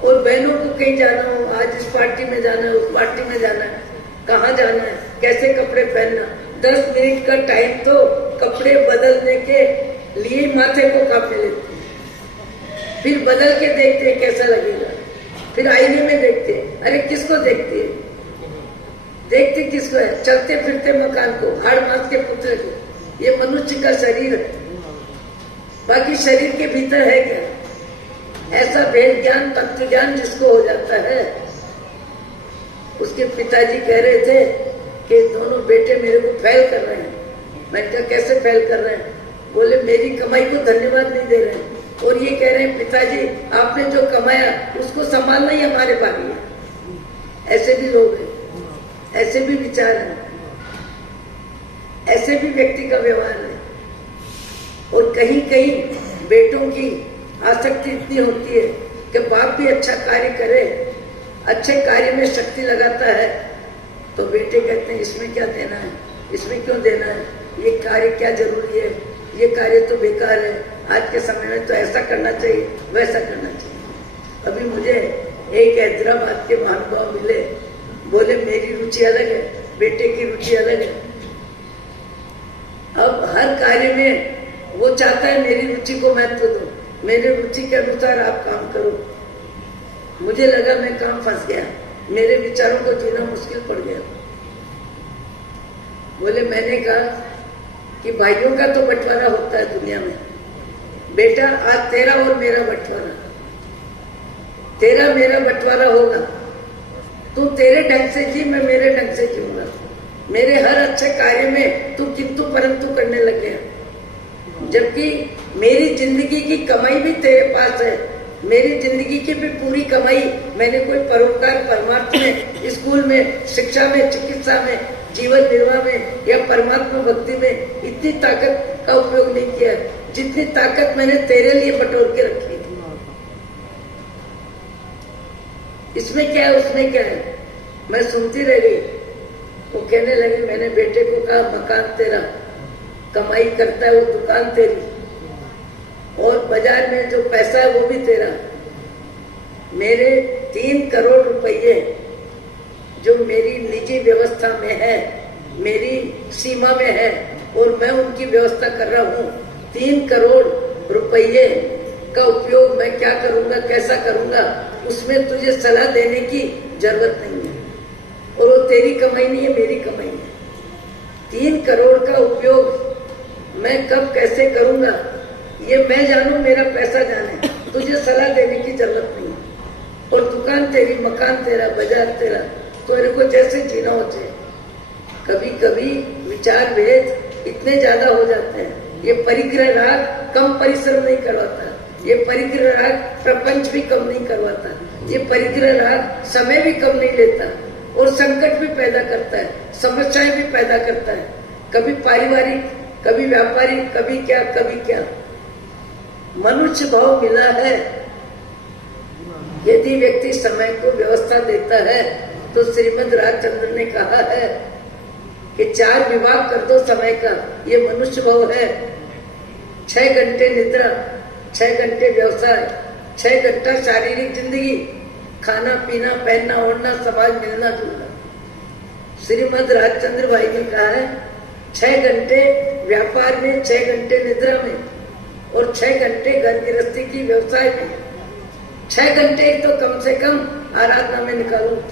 और बहनों को कहीं जाना हो, आज इस पार्टी में जाना है, उस पार्टी में जाना है, कहाँ जाना है, कैसे कपड़े पहनना, 10 मिनट का टाइम तो कपड़े बदलने के लिए माथे को कांपने लेते हैं। फिर बदल के देखते हैं कैसा लगेगा, फिर आईने में देखते हैं, अरे किसको देखते हैं? देखते किसको है? चलते फिरते मकान को, हाड़ मास के पुतले को। ये मनुष्य का शरीर है, बाकी शरीर के भीतर है क्या? ऐसा वेद ज्ञान, तत्व ज्ञान जिसको हो जाता है। उसके पिताजी कह रहे थे कि दोनों बेटे मेरे को फेल कर रहे हैं। मैंने कहा कैसे फेल कर रहे हैं? बोले मेरी कमाई को धन्यवाद नहीं दे रहे हैं, और ये कह रहे हैं पिताजी आपने जो कमाया उसको संभालना ही हमारे बाकी है। ऐसे भी लोग हैं, ऐसे भी विचार हैं, ऐसे भी व्यक्ति का व्यवहार है। और कहीं कहीं बेटों की आसक्ति इतनी होती है कि बाप भी अच्छा कार्य करे, अच्छे कार्य में शक्ति लगाता है, तो बेटे कहते हैं इसमें क्या देना है, इसमें क्यों देना है, ये कार्य क्या जरूरी है, ये कार्य तो बेकार है, आज के समय में तो ऐसा करना चाहिए, वैसा करना चाहिए। अभी मुझे एक हैदराबाद के महानुभाव मिले, बोले मेरी रुचि अलग है, बेटे की रुचि अलग है। अब हर कार्य में वो चाहता है मेरी रुचि को महत्व दो, मेरे रुचि के अनुसार आप काम करो। मुझे लगा मैं काम फंस गया, मेरे विचारों को जीना मुश्किल पड़ गया। बोले मैंने कहा कि भाइयों का तो बंटवारा होता है दुनिया में, बेटा आज तेरा और मेरा बंटवारा, तेरा मेरा बंटवारा होगा, तू तेरे ढंग से जी, मैं मेरे ढंग से जीऊंगा। मेरे हर अच्छे कार्य में तू किंतु परंतु करने लग गया, जबकि मेरी जिंदगी की कमाई भी तेरे पास है, मेरी जिंदगी की भी पूरी कमाई मैंने कोई परोपकार परमार्थ में, स्कूल में, शिक्षा में, चिकित्सा में, जीवन निर्वाह में या परमात्मा भक्ति में इतनी ताकत का उपयोग नहीं किया जितनी ताकत मैंने तेरे लिए बटोर के रखी थी। इसमें क्या है, उसमें क्या है? मैं सुनती रह गई। वो कहने लगे, मैंने बेटे को कहा मकान तेरा, कमाई करता है वो दुकान तेरी, और बाजार में जो पैसा है वो भी तेरा। मेरे 3 करोड़ रुपये जो मेरी निजी व्यवस्था में है, मेरी सीमा में है, और मैं उनकी व्यवस्था कर रहा हूँ। 3 करोड़ रुपये का उपयोग मैं क्या करूंगा, कैसा करूंगा, उसमें तुझे सलाह देने की जरूरत नहीं है, और वो तेरी कमाई नहीं है, मेरी कमाई है। 3 करोड़ का उपयोग मैं कब कैसे करूंगा ये मैं जानू, मेरा पैसा जाने, तुझे सलाह देने की जरूरत नहीं है। और दुकान तेरी, मकान तेरा, बाजार तेरा, तेरे को जैसे जीना हो जाए। कभी कभी विचार भेद इतने ज्यादा हो जाते हैं, ये परिग्रह राग कम परिश्रम नहीं करवाता, ये परिग्रह राग प्रपंच भी कम नहीं करवाता, ये परिग्रह राग समय भी कम नहीं लेता, और संकट भी पैदा करता है, समस्याएं भी पैदा करता है, कभी पारिवारिक, कभी व्यापारिक, कभी क्या कभी क्या। मनुष्य भाव मिला है, यदि व्यक्ति समय को व्यवस्था देता है तो श्रीमद् राजचंद्र ने कहा है कि 4 विभाग कर दो समय का, ये मनुष्य भाव है। 6 घंटे निद्रा, 6 घंटे व्यवसाय, 6 घंटा शारीरिक जिंदगी, खाना पीना, पहनना ओढ़ना, समाज मिलना जुलना। श्रीमद् राजचंद्र भाई ने कहा है 6 घंटे व्यापार में, 6 घंटे निद्रा में, और 6 घंटे घर गृहस्थी की व्यवसाय में, 6 घंटे तो कम से कम आराधना में निकालो,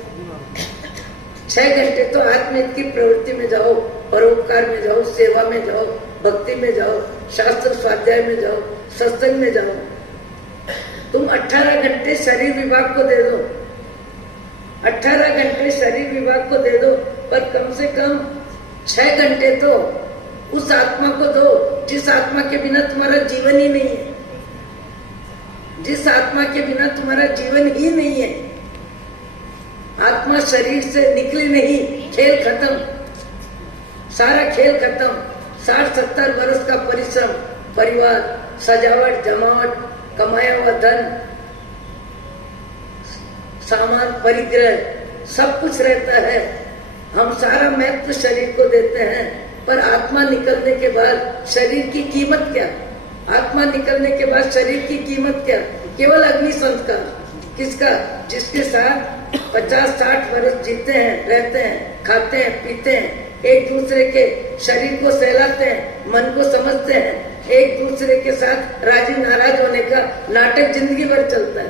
6 घंटे तो आत्महित की प्रवृत्ति में जाओ, परोपकार में जाओ, सेवा में जाओ, भक्ति में जाओ, शास्त्र स्वाध्याय में जाओ, सत्संग में जाओ। तुम 18 घंटे शरीर विभाग को दे दो, 18 घंटे शरीर विभाग को दे दो, पर कम से कम 6 घंटे तो उस आत्मा को दो जिस आत्मा के बिना तुम्हारा जीवन ही नहीं है, जिस आत्मा के बिना तुम्हारा जीवन ही नहीं है। आत्मा शरीर से निकली नहीं, खेल खत्म, सारा खेल खत्म। 60-70 वर्ष का परिश्रम, परिवार, सजावट, जमावट, कमाया हुआ धन, सामान, परिग्रह, सब कुछ रहता है। हम सारा महत्व शरीर को देते हैं, पर आत्मा निकलने के बाद शरीर की कीमत क्या? आत्मा निकलने के बाद शरीर की कीमत क्या? केवल अग्नि संस्कार। किसका? जिसके साथ 50-60 वर्ष जीते हैं, रहते हैं, खाते हैं, पीते हैं, एक दूसरे के शरीर को सहलाते हैं, मन को समझते हैं, एक दूसरे के साथ राजी नाराज होने का नाटक जिंदगी भर चलता है।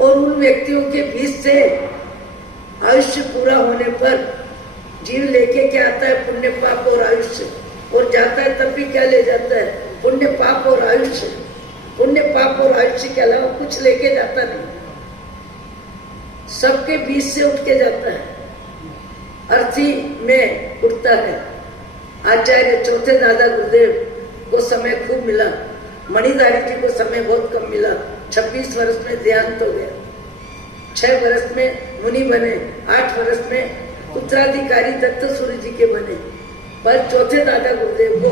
और उन व्यक्तियों के बीच से आयुष्य पूरा होने पर जीव लेके क्या आता है? पुण्य, पाप और आयुष्य। और जाता है तब भी क्या ले जाता है? पुण्य, पाप और आयुष्य। पुण्य, पाप और आयुष्य के अलावा कुछ लेके जाता नहीं, सबके बीच से उठ के जाता है, अर्थी में उठता है। आचार्य चौथे दादा गुरुदेव को समय खूब मिला, मणिधारी जी को समय बहुत कम मिला। 26 वर्ष में देहांत हो गया, 6 वर्ष में मुनि बने, 8 वर्ष में उत्तराधिकारी दत्त सूर्य जी के बने। पर चौथे दादा गुरुदेव को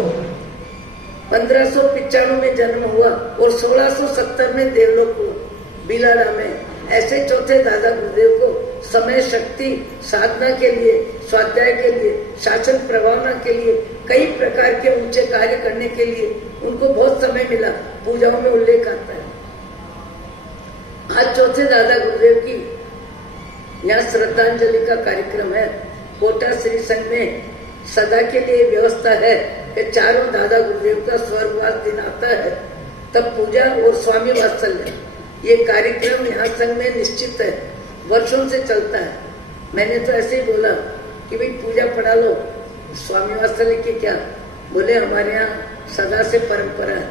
1595 में जन्म हुआ और 1670 में देवलोक हुआ बिलाड़ा में। ऐसे चौथे दादा गुरुदेव को समय, शक्ति, साधना के लिए, स्वाध्याय के लिए, शासन प्रभावना के लिए, कई प्रकार के ऊंचे कार्य करने के लिए उनको बहुत समय मिला। पूजाओं में उल्लेख आता है। आज चौथे दादा गुरुदेव की यहाँ श्रद्धांजलि का कार्यक्रम है। कोटा श्री संघ में सदा के लिए व्यवस्था है कि चारों दादा गुरुदेव का स्वर्गवास दिन आता है तब पूजा और स्वामी वात्सल्य, ये कार्यक्रम यहाँ संघ में निश्चित है, वर्षों से चलता है। मैंने तो ऐसे ही बोला कि भाई पूजा पढ़ा लो, स्वामी वात्सल्य की क्या? बोले हमारे यहाँ सदा से परंपरा है।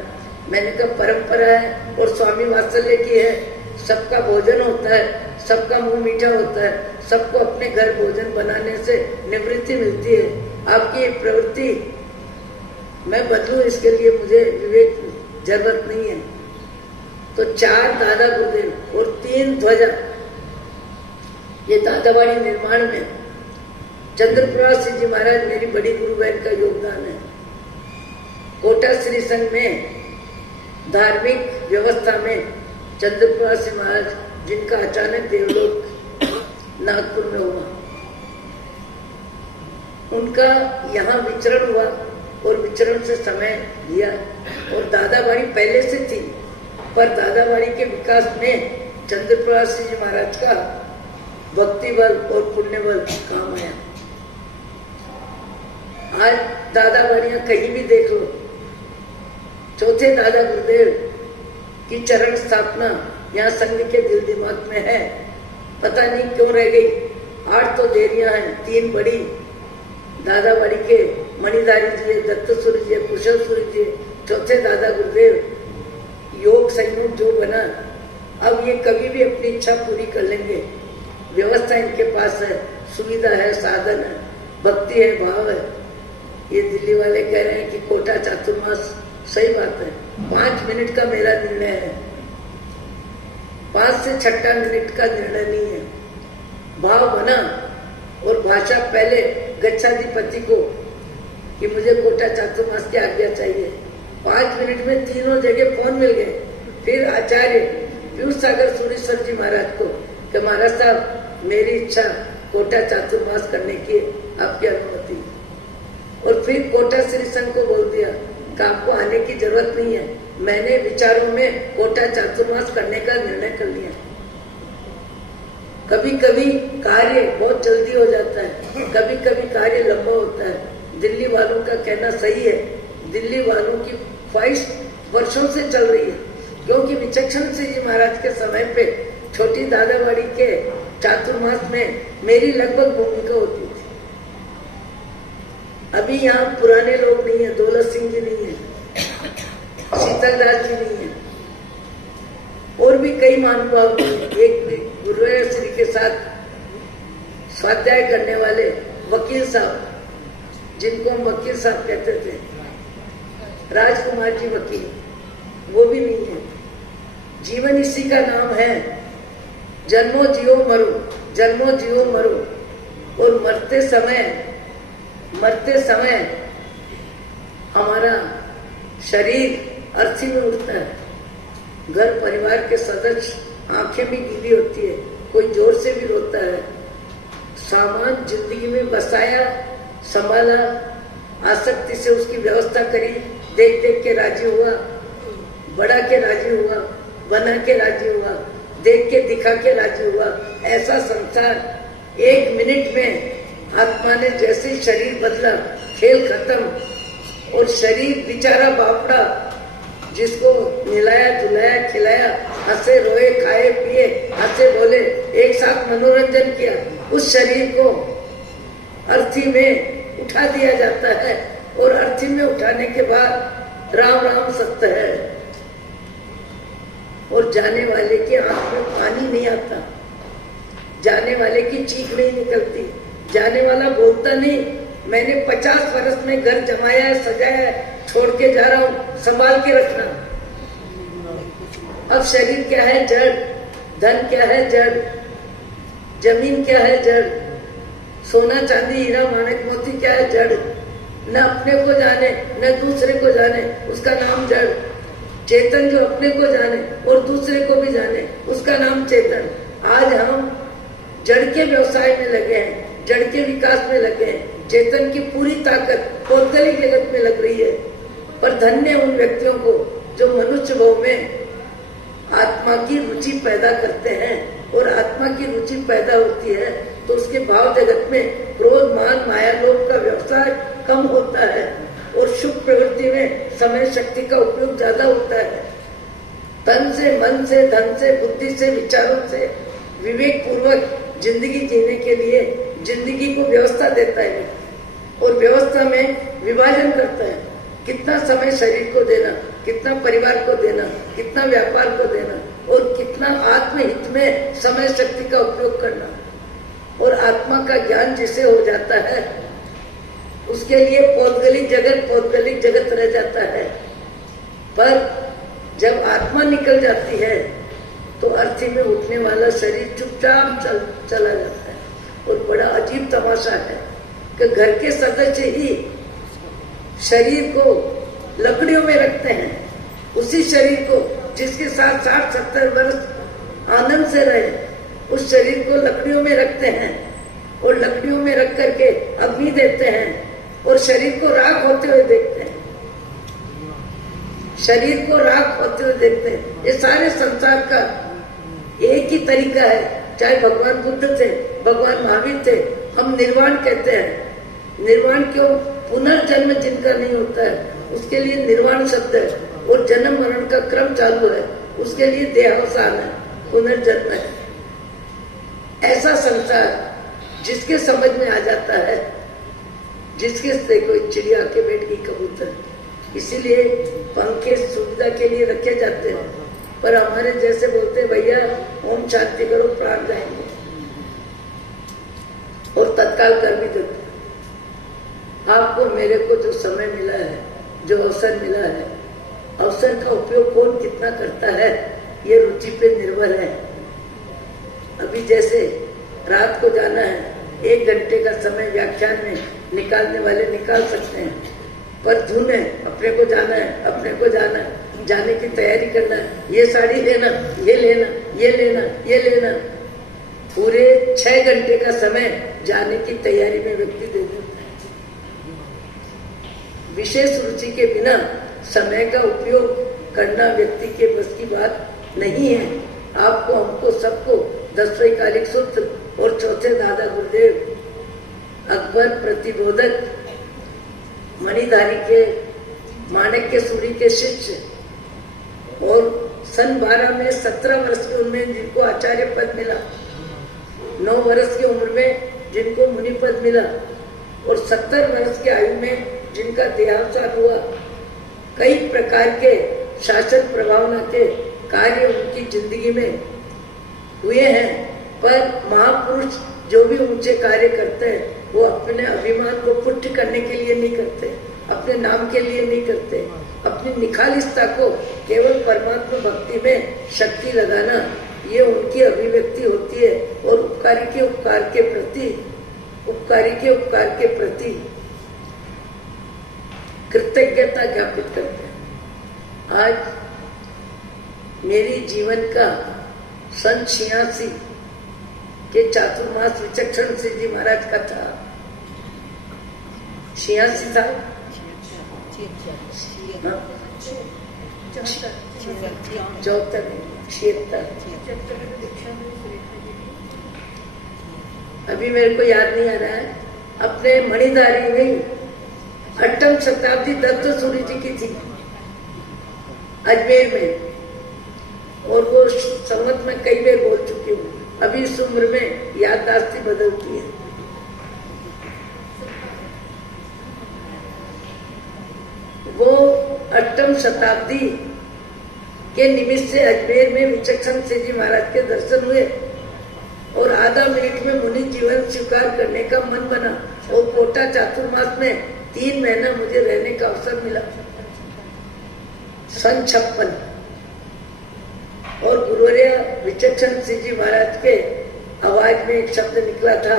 मैंने कहा परंपरा है और स्वामी वात्सल्य की है। सबका भोजन होता है, सबका मुंह मीठा होता है, सबको अपने घर भोजन बनाने से निवृत्ति मिलती है। आपकी ये प्रवृत्ति मैं बदलूं, इसके लिए मुझे विवेक जरूरत नहीं है। तो 4 दादा गुरुदेव और 3 ध्वजा, ये दादावाड़ी निर्माण में चंद्रप्रभाष जी महाराज मेरी बड़ी गुरु बहन का योगदान है। कोटा श्री संघ में धार्मिक व्यवस्था में चंद्रप्रभाष महाराज, जिनका अचानक देवलोक नागपुर में हुआ, उनका यहाँ विचरण हुआ और विचरण से समय लिया। और दादावाड़ी पहले से थी, पर दादावाड़ी के विकास में चंद्रप्रभाष जी महाराज का भक्ति बल और पुण्य बल काम आया। आज दादावाड़ियां कहीं भी देख लो, चौथे दादा गुरुदेव की चरण स्थापना यहाँ संघ के दिल दिमाग में है। पता नहीं क्यों रह गई। 8 तो देरियां हैं, 3 बड़ी दादावाड़ी के मणिधारी जी, दत्त सूर्य जी, कुशल सूर्य जी, चौथे दादा गुरुदेव। योग संयोग जो बना, अब ये कभी भी अपनी इच्छा पूरी कर लेंगे। व्यवस्था इनके पास है, सुविधा है, साधन है, भक्ति है, भाव है। ये दिल्ली वाले कह रहे हैं कि कोटा चातुर्मास, सही बात है। 5 मिनट का मेरा निर्णय है, 5 से 6 मिनट का निर्णय नहीं है। भाव बना और भाषा पहले गच्छाधिपति को कि मुझे कोटा चातुर्मास की आज्ञा चाहिए। 5 मिनट में तीनों जगह फोन मिल गए। फिर आचार्य पीयूष सागर सूरीश्वर जी महाराज को कि महाराज साहब मेरी इच्छा कोटा चातुर्मास करने की, आपकी अनुमति। और फिर कोटा श्री संघ को बोल दिया कि आपको आने की जरूरत नहीं है, मैंने विचारों में कोटा चातुर्मास करने का निर्णय कर लिया। कभी कभी कार्य बहुत जल्दी हो जाता है, कभी कभी कार्य लंबा होता है। दिल्ली वालों का कहना सही है, दिल्ली वालों की ख्वाहिश वर्षों से चल रही है, क्योंकि विचक्षण सिंह जी महाराज के समय पे छोटी दादावाड़ी के चातुर्मास में मेरी लगभग भूमिका होती थी। अभी यहाँ पुराने लोग नहीं है, दौलत सिंह जी नहीं है, शीतलदास जी नहीं है, और भी कई महानुभाव। एक गुरुवार श्री के साथ स्वाध्याय करने वाले वकील साहब, जिनको हम वकील साहब कहते थे, राजकुमार जी वकील, वो भी नहीं है। जीवन इसी का नाम है, जन्मो जियो मरो, जन्मो जियो मरो। और मरते समय हमारा शरीर अर्थी में उठता है। घर परिवार के सदस्य आंखें भी गीली होती है, कोई जोर से भी रोता है। सामान जिंदगी में बसाया, संभाला, आसक्ति से उसकी व्यवस्था करी, देख देख के राजी हुआ, बड़ा के राजी हुआ, बना के राजी हुआ, देख के दिखा के राजी हुआ। ऐसा संसार 1 मिनट में आत्मा ने जैसे ही शरीर बदला, खेल खत्म। और शरीर बेचारा बापड़ा, जिसको निलाया धुलाया खिलाया, हंसे रोए खाए पिए, हंसे बोले, एक साथ मनोरंजन किया, उस शरीर को अर्थी में उठा दिया जाता है। और अर्थी में उठाने के बाद राम राम सत्य है, और जाने वाले की आंख में पानी नहीं आता, जाने वाले की चीख नहीं निकलती, जाने वाला बोलता नहीं, मैंने 50 वर्ष में घर जमाया है, सजाया है, छोड़ के जा रहा हूं, संभाल के रखना। अब शरीर क्या है? जड़। धन क्या है? जड़। जमीन क्या है? जड़। सोना चांदी हीरा माणिक मोती क्या है? जड़। न अपने को जाने न दूसरे को जाने, उसका नाम जड़। चेतन जो अपने को जाने और दूसरे को भी जाने, उसका नाम चेतन। आज हम जड़ के व्यवसाय में लगे हैं, जड़ के विकास में लगे हैं। चेतन की पूरी ताकत भौतिक जगत में लग रही है। पर धन्य उन व्यक्तियों को जो मनुष्य भाव में आत्मा की रुचि पैदा करते हैं, और आत्मा की रुचि पैदा होती है तो उसके भाव जगत में क्रोध, मान, माया, लोभ का व्यवसाय कम होता है और शुभ प्रवृत्ति में समय शक्ति का उपयोग ज्यादा होता है। तन से, मन से, धन से, बुद्धि से, विचारों से विवेक पूर्वक जिंदगी जीने के लिए जिंदगी को व्यवस्था देता है और व्यवस्था में विभाजन करता है। कितना समय शरीर को देना, कितना परिवार को देना, कितना व्यापार को देना और कितना आत्महित में समय शक्ति का उपयोग करना। और आत्मा का ज्ञान जिसे हो जाता है उसके लिए पौद्गलिक जगत रह जाता है। पर जब आत्मा निकल जाती है तो अर्थी में उठने वाला शरीर चुपचाप चला जाता है। और बड़ा अजीब तमाशा है कि घर के सदस्य ही शरीर को लकड़ियों में रखते हैं। उसी शरीर को जिसके साथ 60-70 वर्ष आनंद से रहे, उस शरीर को लकड़ियों में रखते हैं और लकड़ियों में रख करके अग्नि देते हैं और शरीर को राख होते हुए देखते हैं। शरीर को राख होते हुए देखते हैं। ये सारे संसार का एक ही तरीका है। चाहे भगवान बुद्ध थे, भगवान महावीर थे, हम निर्वाण कहते हैं। निर्वाण क्यों? पुनर्जन्म जिनका नहीं होता है उसके लिए निर्वाण शब्द है। और जन्म मरण का क्रम चालू है, उसके लिए देहावसान है, पुनर्जन्म है। ऐसा संसार जिसके समझ में आ जाता है, जिसके से कोई चिड़िया के बैठ गई कबूतर, इसीलिए पंखे सुविधा के लिए रखे जाते हैं। पर हमारे जैसे बोलते भैया ओम शांति करो, प्राण जाएंगे, और तत्काल कर भी देते। आपको मेरे को जो समय मिला है, जो अवसर मिला है, अवसर का उपयोग कौन कितना करता है ये रुचि पे निर्भर है। अभी जैसे रात को जाना है, 1 घंटे का समय व्याख्यान में निकालने वाले निकाल सकते हैं, पर धुन है, अपने को जाना है, अपने को जाना है, जाने की तैयारी करना है, ये साड़ी लेना, ये लेना, ये लेना, ये लेना, पूरे 6 घंटे का समय जाने की तैयारी में व्यक्ति दे देता है। विशेष रुचि के बिना समय का उपयोग करना व्यक्ति के बस की बात नहीं है। आपको, हमको, सबको 10वें कालिक सूत्र और चौथे दादा गुरुदेव अकबर प्रतिबोधक मणिधारी के माणिक के सूरी के शिष्य और सन 12 में 17 वर्ष की उम्र में जिनको आचार्य पद मिला, 9 वर्ष की उम्र में जिनको मुनि पद मिला और 70 वर्ष की आयु में जिनका देहावसान हुआ, कई प्रकार के शासन प्रभावना के कार्य उनकी जिंदगी में हुए हैं। पर महापुरुष जो भी ऊंचे कार्य करते हैं वो अपने अभिमान को पुष्ट करने के लिए नहीं करते, अपने नाम के लिए नहीं करते, अपनी निखालिसता को केवल परमात्मा भक्ति में शक्ति लगाना, ये उनकी अभिव्यक्ति होती है। और उपकारी के उपकार के प्रति कृतज्ञता ज्ञापित करते हैं। आज मेरी जीवन का सन 86 के चातुर्मास विचक्षण से जी महाराज का था। 86 था, 76 अभी मेरे को याद नहीं आ रहा है। अपने मणिधारी में 8वीं शताब्दी दत्त सूरी जी की थी अजमेर में, और वो संवत में कई बार बोल चुकी हूँ। अभी इस उम्र में याददाश्त बदलती है। वो 8वीं शताब्दी के निमित्त से अजमेर में विचक्षण से जी महाराज के दर्शन हुए और आधा मिनट में मुनि जीवन स्वीकार करने का मन बना। और कोटा चातुर्मास में 3 महीना मुझे रहने का अवसर मिला सन 56। और गुरुवर्य विचक्षण सिंह जी महाराज के आवाज में एक शब्द निकला था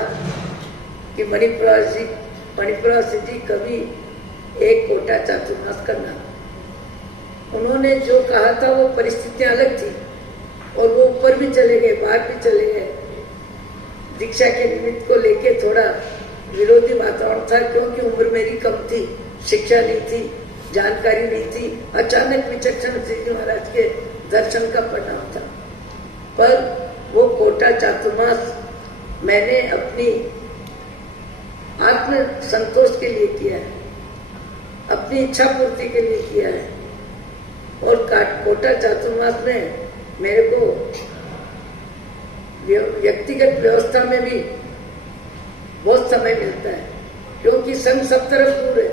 कि मणिप्रभा सिंह जी कभी एक कोटा चातुर्मास करना। उन्होंने जो कहा था वो परिस्थितियां अलग थी और वो ऊपर भी चले गए, बाहर भी चले गए। दीक्षा के निमित्त को लेके थोड़ा विरोधी वातावरण था, क्योंकि उम्र मेरी कम थी, शिक्षा नहीं थी, जानकारी नहीं थी। अचानक विचक्षण श्री जी महाराज के दर्शन का परिणाम था। पर वो कोटा चातुर्मास मैंने अपनी आत्म संतोष के लिए किया है, अपनी इच्छा पूर्ति के लिए किया है। और कोटा चातुर्मास में मेरे को व्यक्तिगत व्यवस्था में भी बहुत समय मिलता है, क्योंकि संघ सब तरफ दूर है।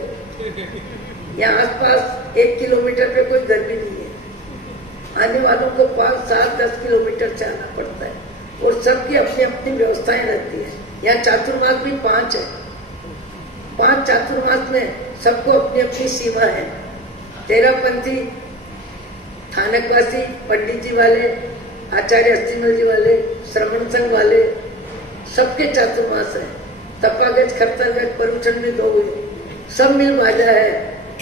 यहाँ आसपास 1 किलोमीटर पे कोई घर भी नहीं है। आने वालों को 5, 7, 10 किलोमीटर से आना पड़ता है और सबकी अपनी अपनी व्यवस्थाएं रहती है। यहाँ चातुर्मास भी 5 है। 5 चातुर्मास में सबको अपनी अपनी सीमा है। तेरापंथी, थानकवासी, पंडित जी वाले, आचार्य अस्थिमल जी वाले, श्रवण संघ वाले, सबके चातुर्मास है। तपागज, खरतरगज, परुचन भी 2 हुए, सब मिल बाजा है।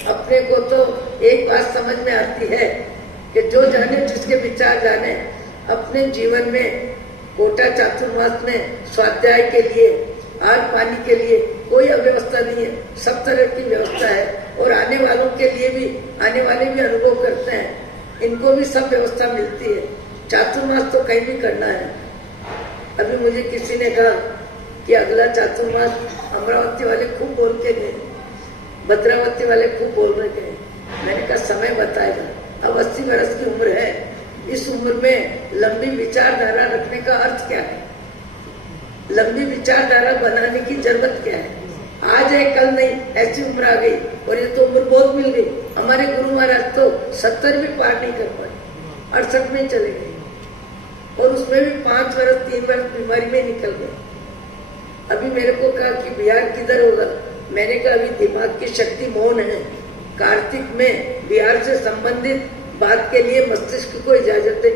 अपने को तो एक बात समझ में आती है कि जो जाने जिसके विचार जाने, अपने जीवन में कोटा चातुर्मास में स्वाध्याय के लिए, आग पानी के लिए कोई अव्यवस्था नहीं है, सब तरह की व्यवस्था है। और आने वालों के लिए भी, आने वाले भी अनुभव करते हैं, इनको भी सब व्यवस्था मिलती है। चातुर्मास तो कहीं भी करना है। अभी मुझे किसी ने कहा कि अगला चातुर्मास अमरावती वाले खूब बोल के गए, भद्रावती वाले खूब बोल रहे गए। मैंने कहा समय बताएगा। अब 80 वर्ष की उम्र है, इस उम्र में लंबी विचारधारा रखने का अर्थ क्या है? लंबी विचारधारा बनाने की जरूरत क्या है? आज है कल नहीं, ऐसी उम्र आ गई और ये तो उम्र बहुत मिल गई। हमारे गुरु महाराज तो 70 भी पार नहीं कर पाए, 68 में चले गए और उसमें भी 5 वर्ष 3 वर्ष बीमारी में निकल गए। अभी मेरे को कहा कि बिहार किधर होगा? मैंने कहा अभी दिमाग की शक्ति मौन है। कार्तिक में बिहार से संबंधित बात के लिए मस्तिष्क को इजाजत है।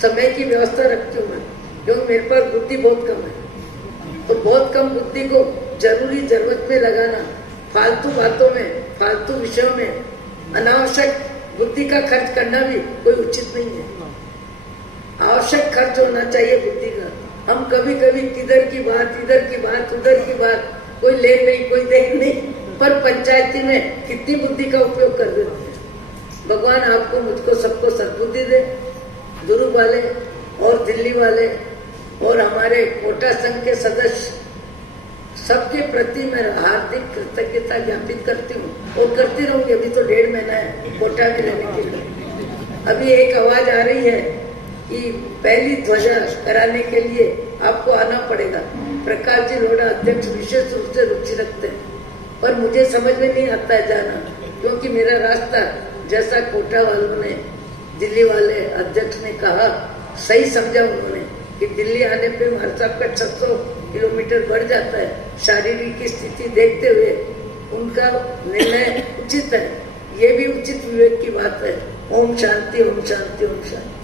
समय की व्यवस्था रखती हूँ मैं, क्योंकि मेरे पास बुद्धि बहुत कम है। तो बहुत कम बुद्धि को जरूरी जरूरत में लगाना, फालतू बातों में, फालतू विषयों में अनावश्यक बुद्धि का खर्च करना भी कोई उचित नहीं है। आवश्यक खर्च होना चाहिए बुद्धि का। हम कभी कभी किधर की बात, इधर की बात, उधर की बात, कोई ले नहीं, कोई देख नहीं, पर पंचायती में कितनी बुद्धि का उपयोग कर देते हैं। भगवान आपको, मुझको, सबको सद्बुद्धि दे। गुरु वाले और दिल्ली वाले और हमारे कोटा संघ के सदस्य, सबके प्रति मैं हार्दिक कृतज्ञता ज्ञापित करती हूँ और करती रहूंगी। अभी तो 1.5 महीना है कोटा भी लेने के लिए। अभी एक आवाज आ रही है कि पहली ध्वजा कराने के लिए आपको आना पड़ेगा। प्रकाश जी लोढ़ा अध्यक्ष विशेष रूप से रुचि रखते हैं, पर मुझे समझ में नहीं आता है जाना, क्योंकि मेरा रास्ता, जैसा कोटा वालों ने, दिल्ली वाले अध्यक्ष ने कहा, सही समझा उन्होंने कि दिल्ली आने पे हमारे साहब का 600 किलोमीटर बढ़ जाता है। शारीरिक की स्थिति देखते हुए उनका निर्णय उचित है। ये भी उचित विवेक की बात है। ओम शांति, ओम शांति, ओम शांति।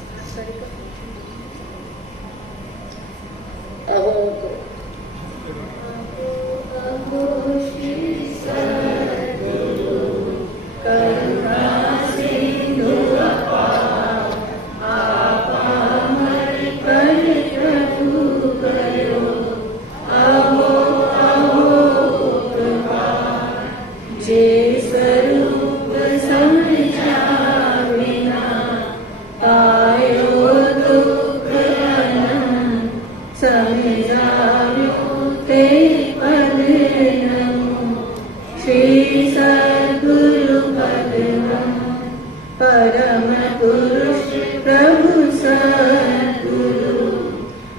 अहो परम पुरुष प्रभु सद्गुरु,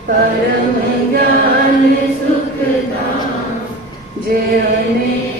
परम ज्ञान सुखदाम, जय